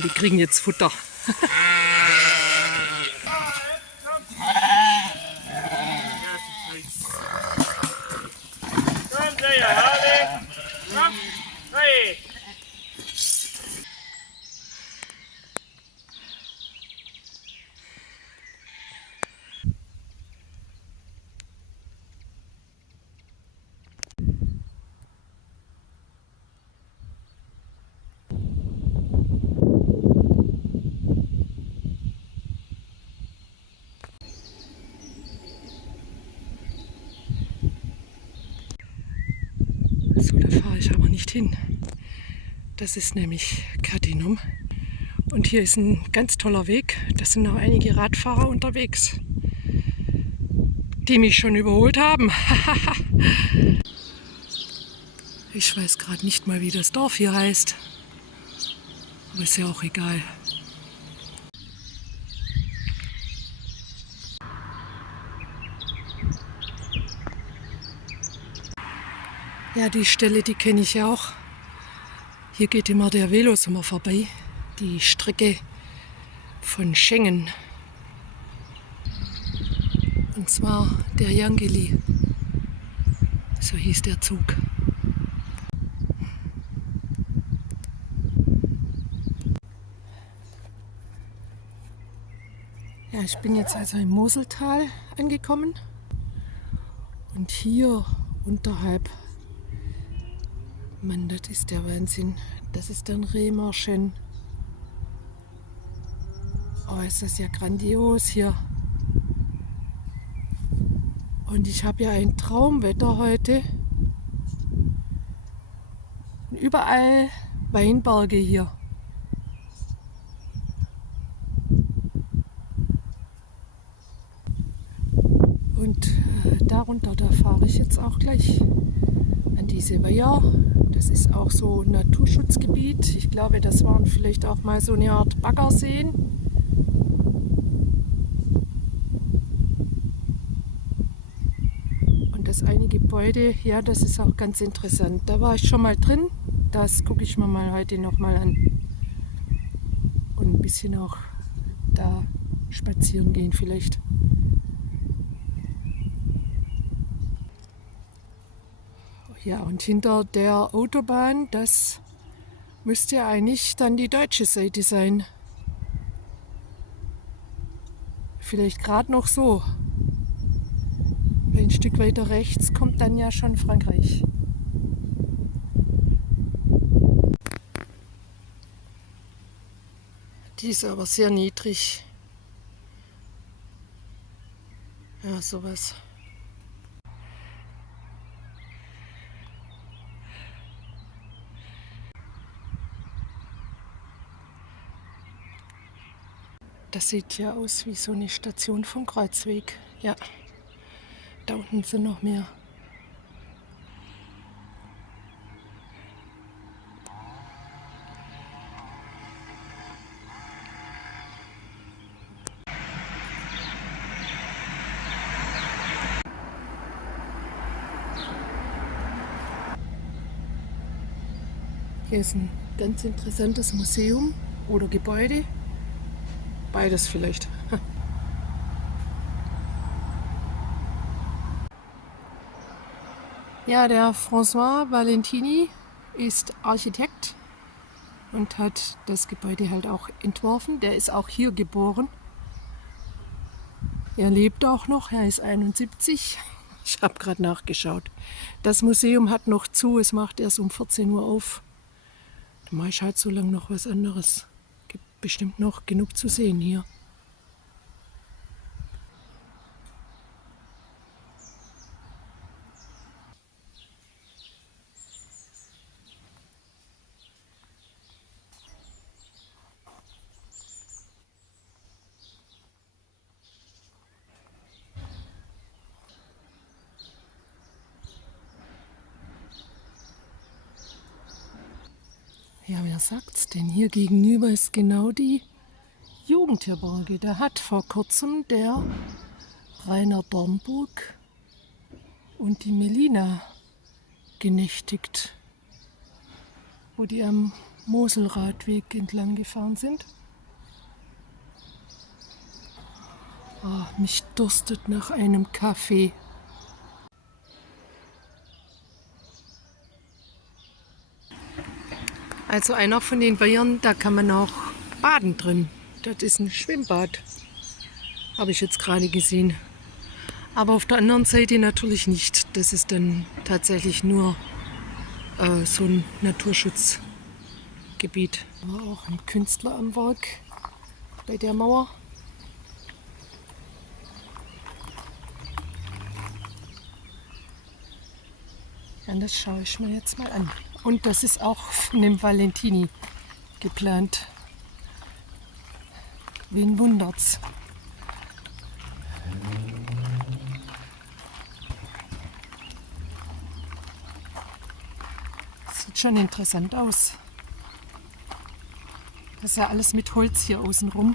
die kriegen jetzt Futter. So, da fahre ich aber nicht hin. Das ist nämlich Cardinum. Und hier ist ein ganz toller Weg. Da sind noch einige Radfahrer unterwegs, die mich schon überholt haben. Ich weiß gerade nicht mal, wie das Dorf hier heißt. Aber ist ja auch egal. Ja, die Stelle, die kenne ich ja auch. Hier geht immer der Velosommer vorbei. Die Strecke von Schengen. Und zwar der Jangeli. So hieß der Zug. Ja, ich bin jetzt also im Moseltal angekommen. Und hier unterhalb, Mann, das ist der Wahnsinn. Das ist dann Rehmarschen. Oh, ist das ja grandios hier. Und ich habe ja ein Traumwetter heute. Überall Weinberge hier. Und darunter, da fahre ich jetzt auch gleich an diese Weiher. Das ist auch so ein Naturschutzgebiet. Ich glaube, das waren vielleicht auch mal so eine Art Baggerseen. Und das eine Gebäude, ja, das ist auch ganz interessant. Da war ich schon mal drin. Das gucke ich mir mal heute nochmal an. Und ein bisschen auch da spazieren gehen vielleicht. Ja, und hinter der Autobahn, das müsste ja eigentlich dann die deutsche Seite sein. Vielleicht gerade noch so. Ein Stück weiter rechts kommt dann ja schon Frankreich. Die ist aber sehr niedrig. Ja, sowas. Das sieht ja aus wie so eine Station vom Kreuzweg. Ja, da unten sind noch mehr. Hier ist ein ganz interessantes Museum oder Gebäude. Beides vielleicht. Ja, der François Valentini ist Architekt und hat das Gebäude halt auch entworfen. Der ist auch hier geboren. Er lebt auch noch, er ist 71. Ich habe gerade nachgeschaut. Das Museum hat noch zu, es macht erst um 14 Uhr auf. Da mache ich halt so lange noch was anderes. Gibt bestimmt noch genug zu sehen hier. Ja, wer sagt's denn? Hier gegenüber ist genau die Jugendherberge. Da hat vor kurzem der Rainer Dornburg und die Melina genächtigt, wo die am Moselradweg entlang gefahren sind. Oh, mich durstet nach einem Kaffee. Also einer von den Weihern, da kann man auch baden drin. Das ist ein Schwimmbad, habe ich jetzt gerade gesehen. Aber auf der anderen Seite natürlich nicht. Das ist dann tatsächlich nur so ein Naturschutzgebiet. War auch ein Künstler am Werk bei der Mauer. Ja, das schaue ich mir jetzt mal an. Und das ist auch von dem Valentini geplant. Wen wundert's? Sieht schon interessant aus. Das ist ja alles mit Holz hier außenrum.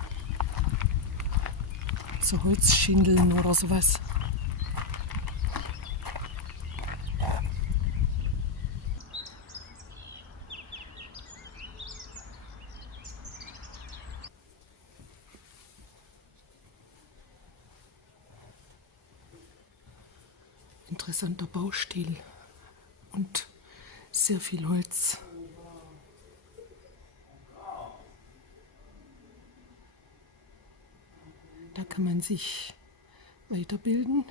So Holzschindeln oder sowas. Interessanter Baustil und sehr viel Holz. Da kann man sich weiterbilden.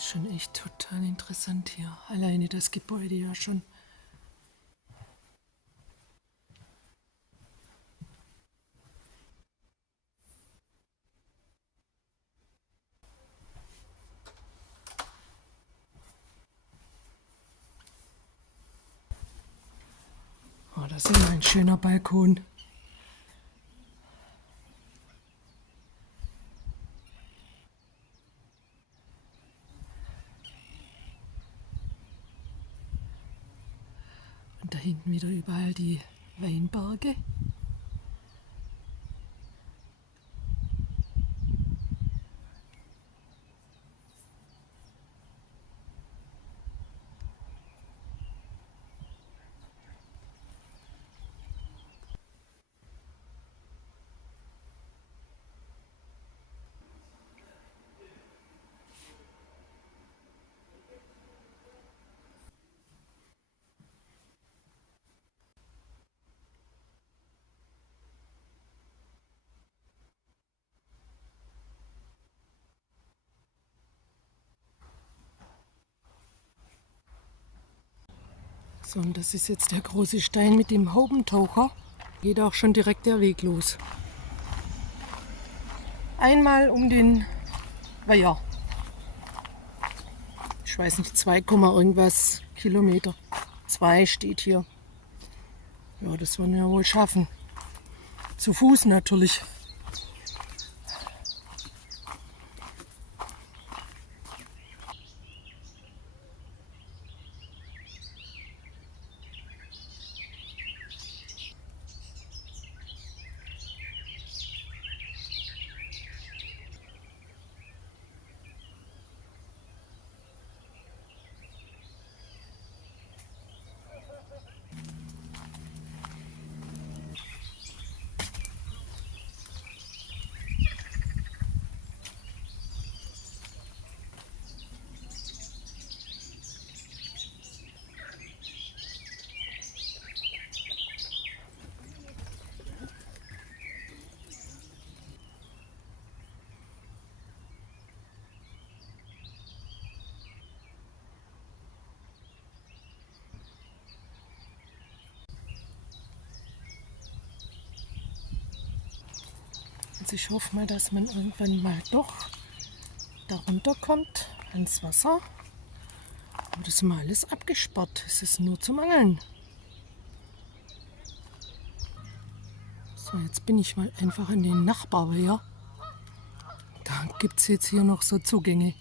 Schon echt total interessant hier. Alleine das Gebäude ja schon. das ist ein schöner Balkon. Und da hinten wieder überall die Weinberge. So, und das ist jetzt der große Stein mit dem Haubentaucher. Geht auch schon direkt der Weg los. Einmal um den Weiher. Ich weiß nicht, 2, irgendwas Kilometer. 2 steht hier. Ja, das wollen wir ja wohl schaffen. Zu Fuß natürlich. Also ich hoffe mal, dass man irgendwann mal doch darunter kommt ans Wasser. Aber das ist mal alles abgesperrt. Es ist nur zum Angeln. So, jetzt bin ich mal einfach an den Nachbarweiher. Da gibt es jetzt hier noch so Zugänge.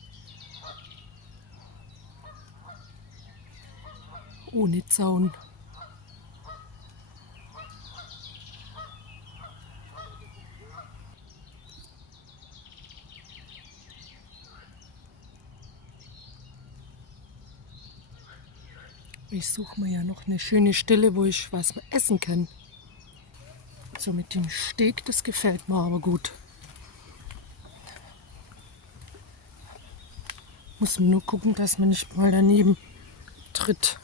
Ohne Zaun. Ich suche mir ja noch eine schöne Stelle, wo ich was essen kann. So mit dem Steg, das gefällt mir aber gut. Muss man nur gucken, dass man nicht mal daneben tritt.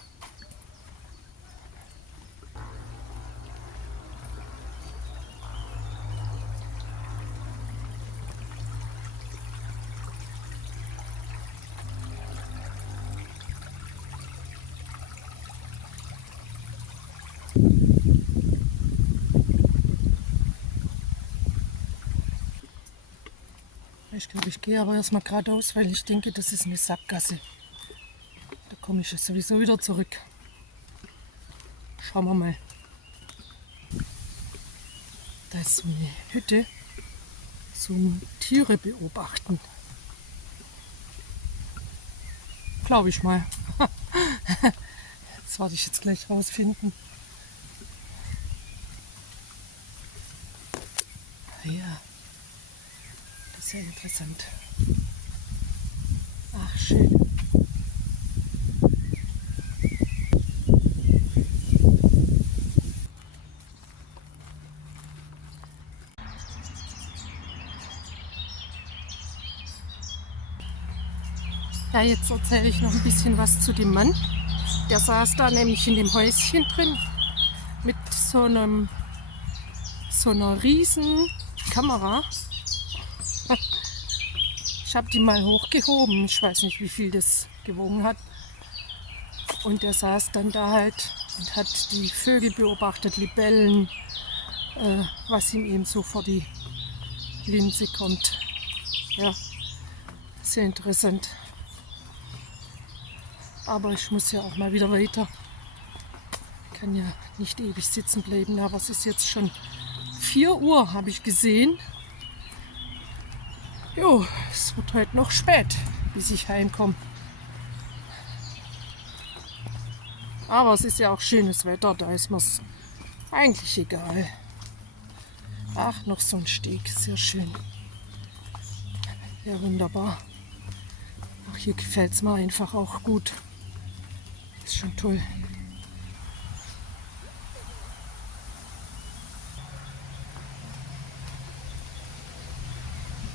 Ich glaube, ich gehe aber erstmal geradeaus, weil ich denke, das ist eine Sackgasse. Da komme ich jetzt sowieso wieder zurück. Schauen wir mal. Da ist so eine Hütte zum Tiere beobachten. Glaube ich mal. Das werde ich jetzt gleich rausfinden. Ja, das ist ja interessant. Ach, schön. Ja, jetzt erzähle ich noch ein bisschen was zu dem Mann. Der saß da nämlich in dem Häuschen drin mit so einer riesen Kamera. Ich habe die mal hochgehoben. Ich weiß nicht, wie viel das gewogen hat. Und der saß dann da halt und hat die Vögel beobachtet, Libellen, was ihm eben so vor die Linse kommt. Ja, sehr interessant. Aber ich muss ja auch mal wieder weiter. kann ja nicht ewig sitzen bleiben, aber es ist jetzt schon 4 Uhr, habe ich gesehen. Jo, es wird heute noch spät, bis ich heimkomme. Aber es ist ja auch schönes Wetter, da ist mir's eigentlich egal. Ach, noch so ein Steg, sehr schön. Ja, wunderbar. Auch hier gefällt es mir einfach auch gut. Ist schon toll.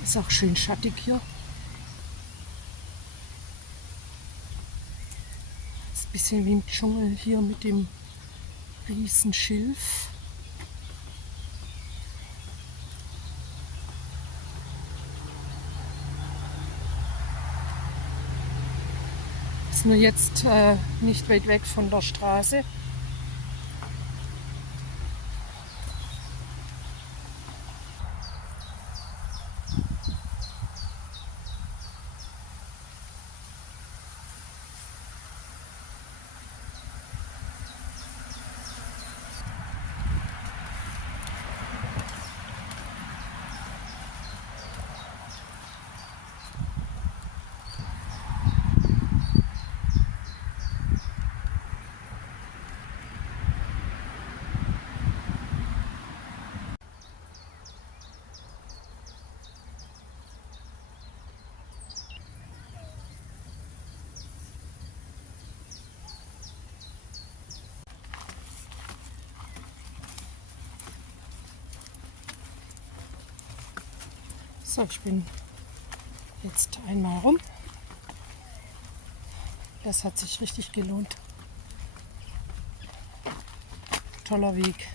Ist auch schön schattig hier. Ist ein bisschen wie im Dschungel hier mit dem Riesenschilf. Ist nur jetzt nicht weit weg von der Straße. So, ich bin jetzt einmal rum. Das hat sich richtig gelohnt. Toller Weg.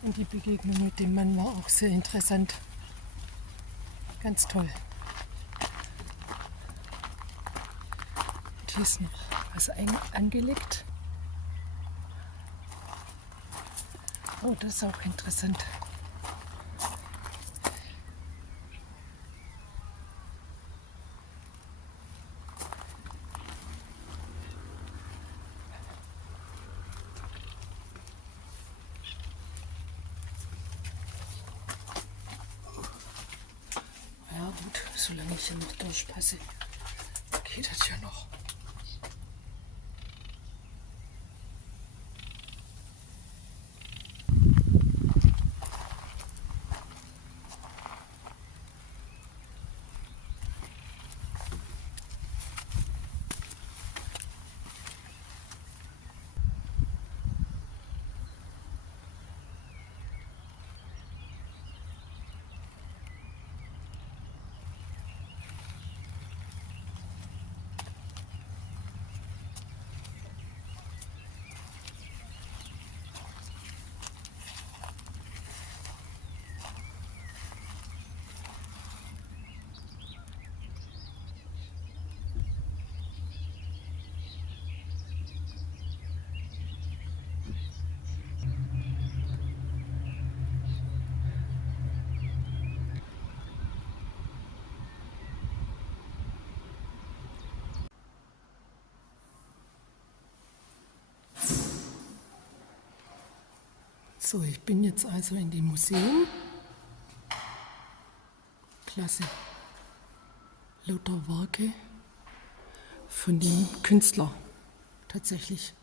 Und die Begegnung mit dem Mann war auch sehr interessant. Ganz toll. Und hier ist noch was angelegt. Oh, das ist auch interessant. Ja gut, solange ich hier noch durchpasse, geht das ja noch. So, ich bin jetzt also in dem Museum. Klasse. Lauter Werke von dem Künstler tatsächlich.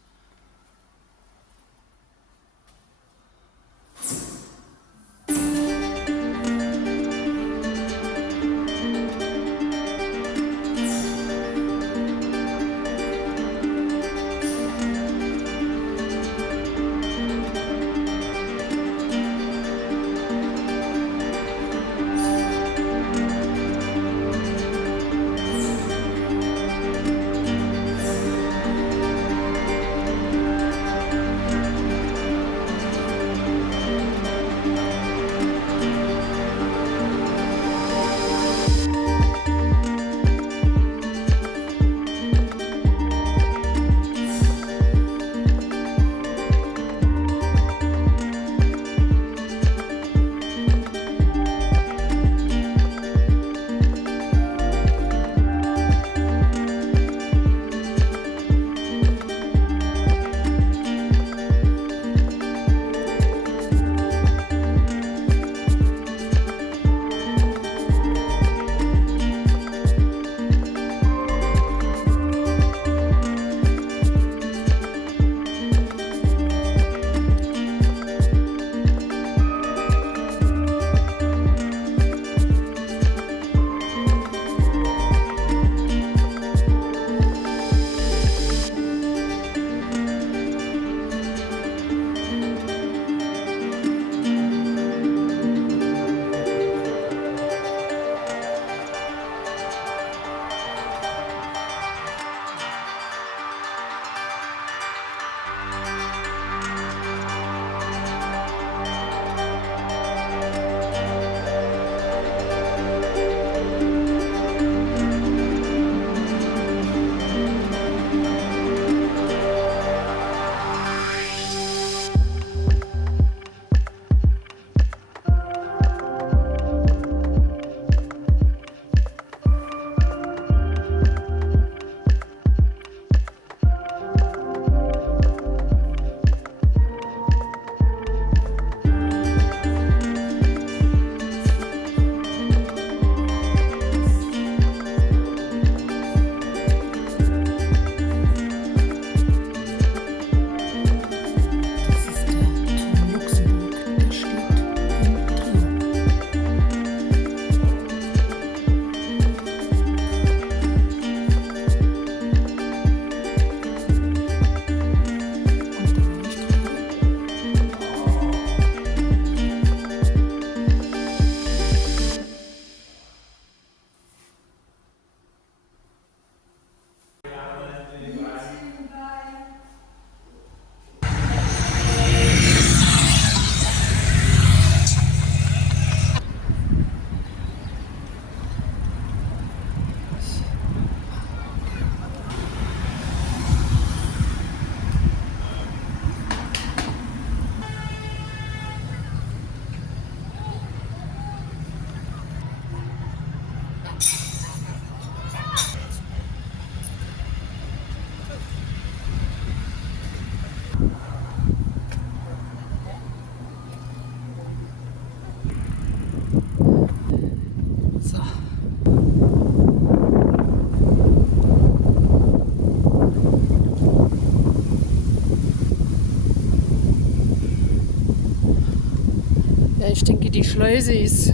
Ich denke, die Schleuse ist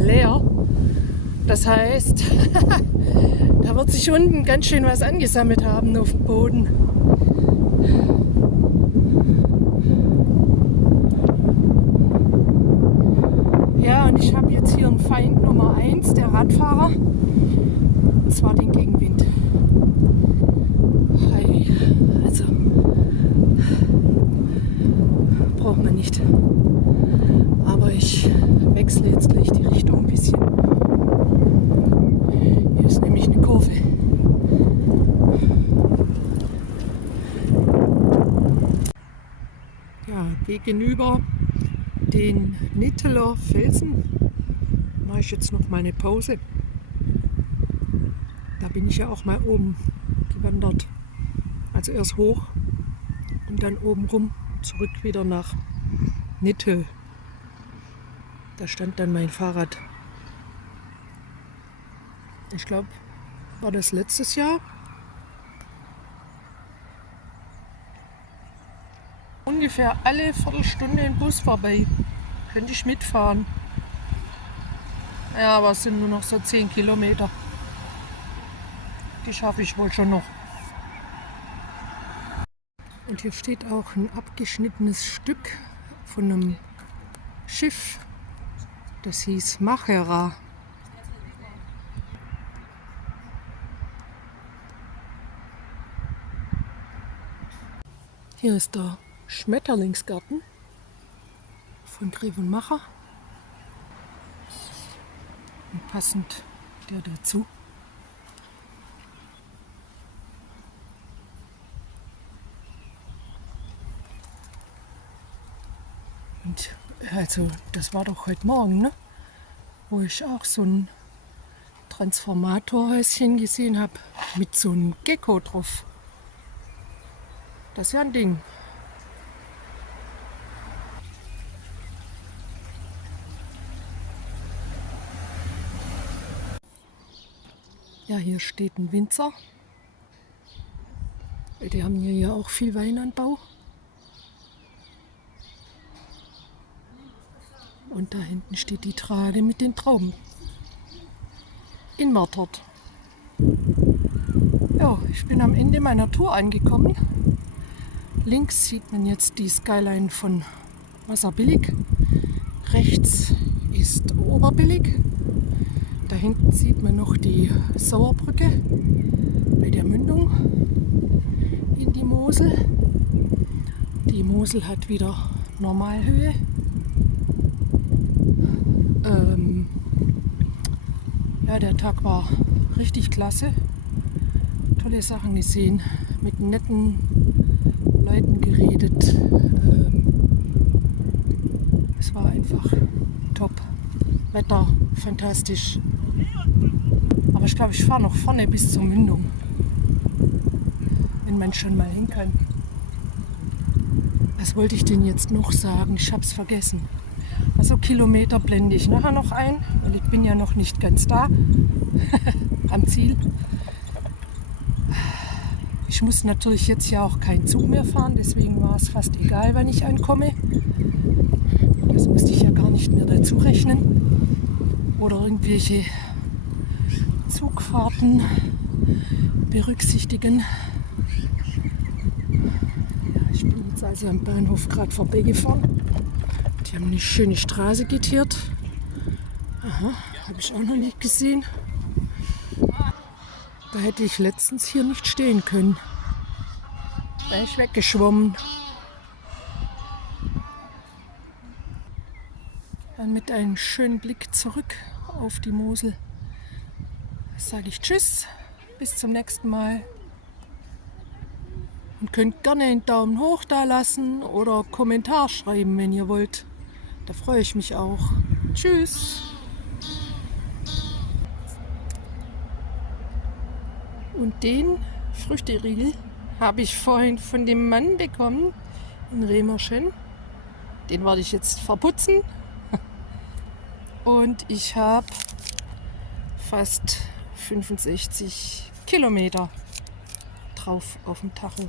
leer. Das heißt, da wird sich unten ganz schön was angesammelt haben auf dem Boden. Ja, und ich habe jetzt hier einen Feind Nummer 1, der Radfahrer. Und zwar den Gegenwind. Hey, also braucht man nicht. Aber ich wechsle jetzt gleich die Richtung ein bisschen. Hier ist nämlich eine Kurve. Ja, gegenüber den Nitteler Felsen mache ich jetzt noch mal eine Pause. Da bin ich ja auch mal oben gewandert. Also erst hoch und dann oben rum zurück wieder nach Nittel. Da stand dann mein Fahrrad. Ich glaube, war das letztes Jahr. Ungefähr alle Viertelstunde ein Bus vorbei. Könnte ich mitfahren. Ja, aber es sind nur noch so 10 Kilometer. Die schaffe ich wohl schon noch. Und hier steht auch ein abgeschnittenes Stück von einem Schiff. Das hieß Machera. Hier ist der Schmetterlingsgarten von Grev und Macher. Und passend der dazu. Und also, das war doch heute Morgen, ne? Wo ich auch so ein Transformatorhäuschen gesehen habe mit so einem Gecko drauf. Das ist ja ein Ding. Ja, hier steht ein Winzer. Die haben hier ja auch viel Weinanbau. Und da hinten steht die Trage mit den Trauben. In Martort. Ja, ich bin am Ende meiner Tour angekommen. Links sieht man jetzt die Skyline von Wasserbillig. Rechts ist Oberbillig. Da hinten sieht man noch die Sauerbrücke bei der Mündung in die Mosel. Die Mosel hat wieder Normalhöhe. Ja, der Tag war richtig klasse. Tolle Sachen gesehen, mit netten Leuten geredet. Es war einfach top. Wetter fantastisch. Aber ich glaube, ich fahre noch vorne bis zur Mündung. Wenn man schon mal hin kann. Was wollte ich denn jetzt noch sagen? Ich habe es vergessen. Also Kilometer blende ich nachher noch ein, weil ich bin ja noch nicht ganz da am Ziel. Ich muss natürlich jetzt ja auch keinen Zug mehr fahren, deswegen war es fast egal, wann ich ankomme. Das musste ich ja gar nicht mehr dazu rechnen. Oder irgendwelche Zugfahrten berücksichtigen. Ja, ich bin jetzt also am Bahnhof gerade vorbeigefahren. Die haben eine schöne Straße getiert. Aha, habe ich auch noch nicht gesehen. Da hätte ich letztens hier nicht stehen können. Da bin ich weggeschwommen. Dann mit einem schönen Blick zurück auf die Mosel sage ich Tschüss, bis zum nächsten Mal. Und könnt gerne einen Daumen hoch da lassen oder Kommentar schreiben, wenn ihr wollt. Da freue ich mich auch. Tschüss. Und den Früchteriegel habe ich vorhin von dem Mann bekommen in Remerschen. Den werde ich jetzt verputzen. Und ich habe fast 65 Kilometer drauf auf dem Tacho.